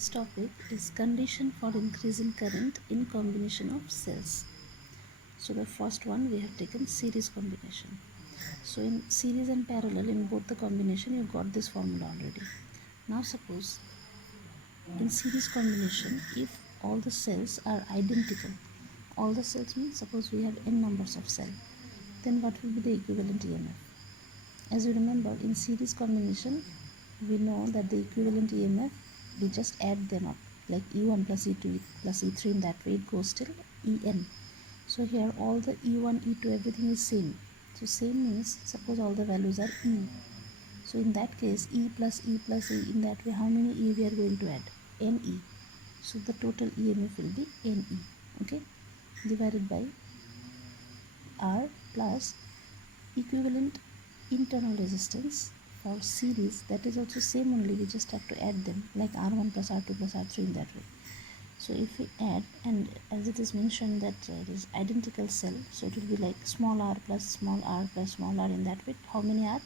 next topic is condition for increasing current in combination of cells. So the first one we have taken series combination. So in series and parallel, in both the combination you got this formula already. Now suppose in series combination, if all the cells are identical, all the cells means suppose we have n numbers of cells, then what will be the equivalent EMF? As you remember, in series combination we know that the equivalent EMF, we just add them up, like E1 plus E2 plus E3, in that way it goes till En. So here all the E1, E2, everything is same. So same means suppose all the values are E. So in that case E plus E plus E, in that way how many E we are going to add? Ne. So the total EMF will be Ne, okay, divided by R plus equivalent internal resistance for series, that is also same only, we just have to add them, like R1 plus R2 plus R3, in that way. So if we add, and as it is mentioned that it is identical cell, so it will be like small r plus small r plus small r, in that way how many are?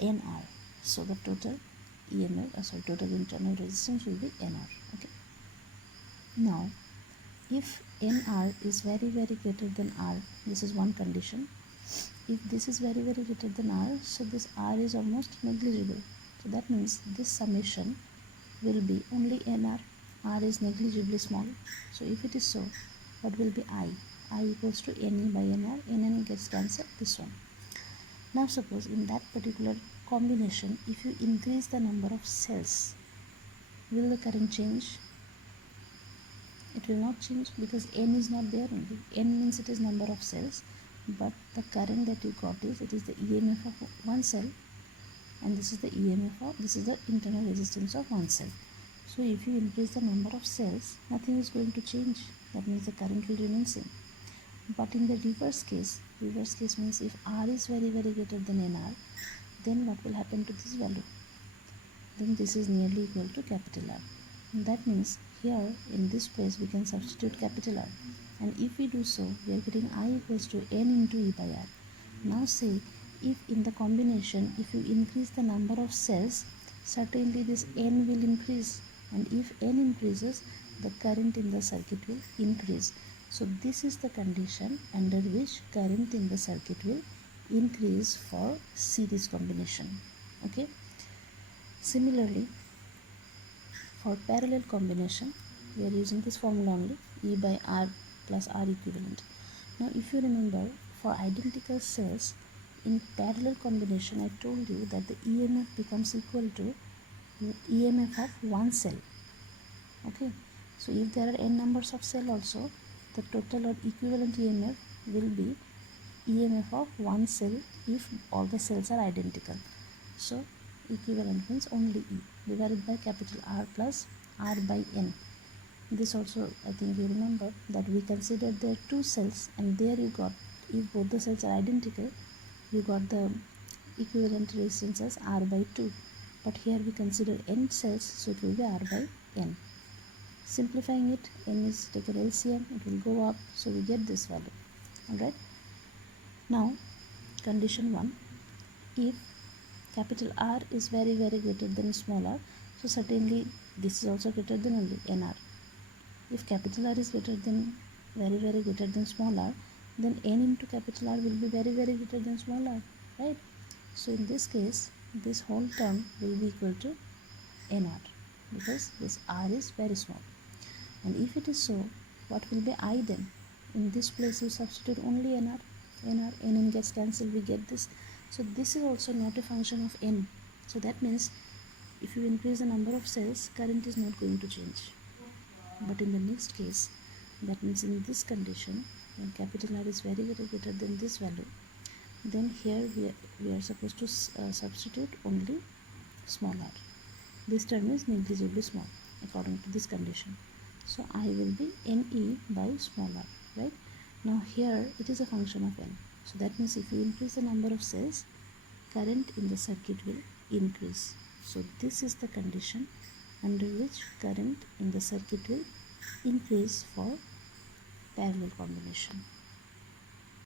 Nr. So the total EMF, total internal resistance will be Nr. Okay. Now if Nr is very greater than R, this is one condition. If this is very greater than R, so this R is almost negligible. So that means this summation will be only NR. R is negligibly small. So if it is so, what will be I? I equals to NE by NR. NN gets cancelled, this one. Now suppose in that particular combination, if you increase the number of cells, will the current change? It will not change, because N is not there only. N means it is number of cells, but the current that you got is, it is the EMF of one cell, and this is the EMF of, this is the internal resistance of one cell. So if you increase the number of cells, nothing is going to change. That means the current will remain same. But in the reverse case means if R is very greater than NR, then what will happen to this value? Then this is nearly equal to capital R. And that means here in this place we can substitute capital R. And if we do so, we are getting I equals to N into E by R. Now say, if in the combination, if you increase the number of cells, certainly this N will increase. And if N increases, the current in the circuit will increase. So this is the condition under which current in the circuit will increase for series combination. Okay. Similarly, for parallel combination, we are using this formula only, E by R plus R equivalent. Now if you remember, for identical cells, in parallel combination I told you that the EMF becomes equal to EMF of one cell. Okay, so if there are n numbers of cells also, the total or equivalent EMF will be EMF of one cell if all the cells are identical. So equivalent means only E divided by capital R plus R by N. This also I think you remember that we considered there are two cells, and there you got, if both the cells are identical, you got the equivalent resistance as R by 2. But here we consider n cells, so it will be R by N. Simplifying it, n is taken LCM, it will go up, so we get this value. Alright. Now condition 1, if capital R is very greater than small r, so certainly this is also greater than only NR. If capital R is greater than, very greater than small r, then N into capital R will be very greater than small r, right? So in this case, this whole term will be equal to NR, because this R is very small. And if it is so, what will be I then? In this place you substitute only NR, NN gets cancelled, we get this. So this is also not a function of N. So that means if you increase the number of cells, current is not going to change. But in the next case, that means in this condition, when capital R is very greater than this value, then here we are supposed to substitute only small r. This term is negligibly small according to this condition. So I will be Ne by small r, right? Now here it is a function of N. So that means if you increase the number of cells, current in the circuit will increase. So this is the condition under which current in the circuit will increase for parallel combination.